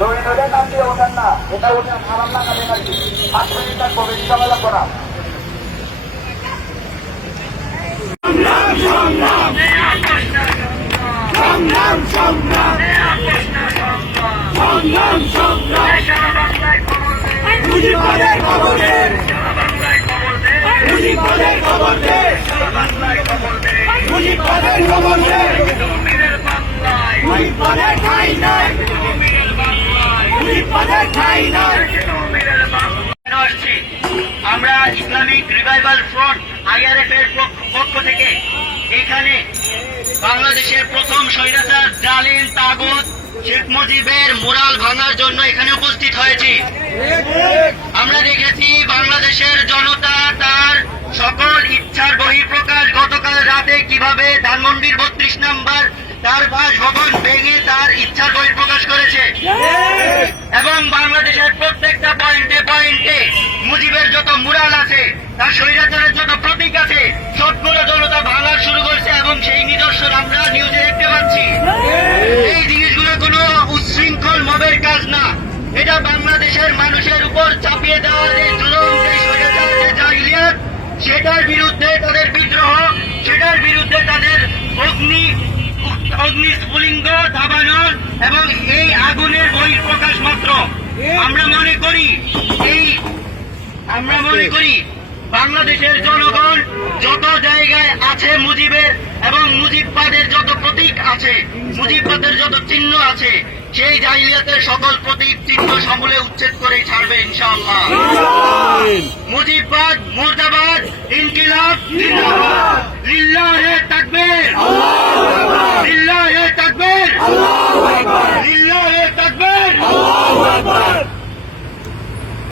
দৌড়ে দৌড়ে নাম দিয়ে ওঠেন না এটা ওঠেন আরাম না কাজে কাজে পাঁচ মিনিট তার প্রবেশ করা আমরা ইসলামিক রিভাইভাল ফ্রন্ট আইআরএফ এর পক্ষ- থেকে এখানে বাংলাদেশের প্রথম স্বৈরাচার জালিম তাগুত শেখ মুজিবের মোরাল ভাঙার জন্য এখানে উপস্থিত হয়েছি। আমরা দেখেছি বাংলাদেশের জনতা তার সকল ইচ্ছার বহিঃপ্রকাশ গতকাল রাতে কীভাবে ধানমন্ডির বত্রিশ তার বাসভবন ভেঙে তার ইচ্ছার বহিঃপ্রকাশ করেছে। এবং বাংলাদেশের প্রত্যেকটা পয়েন্টে পয়েন্টে মুজিবের যত মুরাল আছে, তার স্বৈরাচারের যত প্রতীক আছে, সবগুলো জনতা ভাঙা শুরু করছে এবং সেই নিদর্শন আমরা নিউজে দেখতে পাচ্ছি। এই জিনিসগুলো কোনো উচ্ছৃঙ্খল মবের কাজ না। এটা বাংলাদেশের মানুষের উপর চাপিয়ে দেওয়া যে জুলুম, যে স্বৈরাচার, যে জাহিলিয়াত সেটার বিরুদ্ধে তাদের বিদ্রোহ, সেটার বিরুদ্ধে তাদের অগ্নি অগ্নি স্ফুলিঙ্গ দাবানল এবং এই আগুনের বহিঃপ্রকাশ মাত্র। আমরা মনে করি এই আমরা মনে করি বাংলাদেশের জনগণ যত জায়গায় আছে মুজিবের এবং মুজিববাদের যত প্রতীক আছে মুজিববাদের যত চিহ্ন আছে সেই জাহিলিয়াতের সকল প্রতীক চিহ্ন সমূলে উচ্ছেদ করে ছাড়বে ইনশাআল্লাহ। মুজিববাদ মুর্দাবাদ ইনকিলাব জিন্দাবাদ।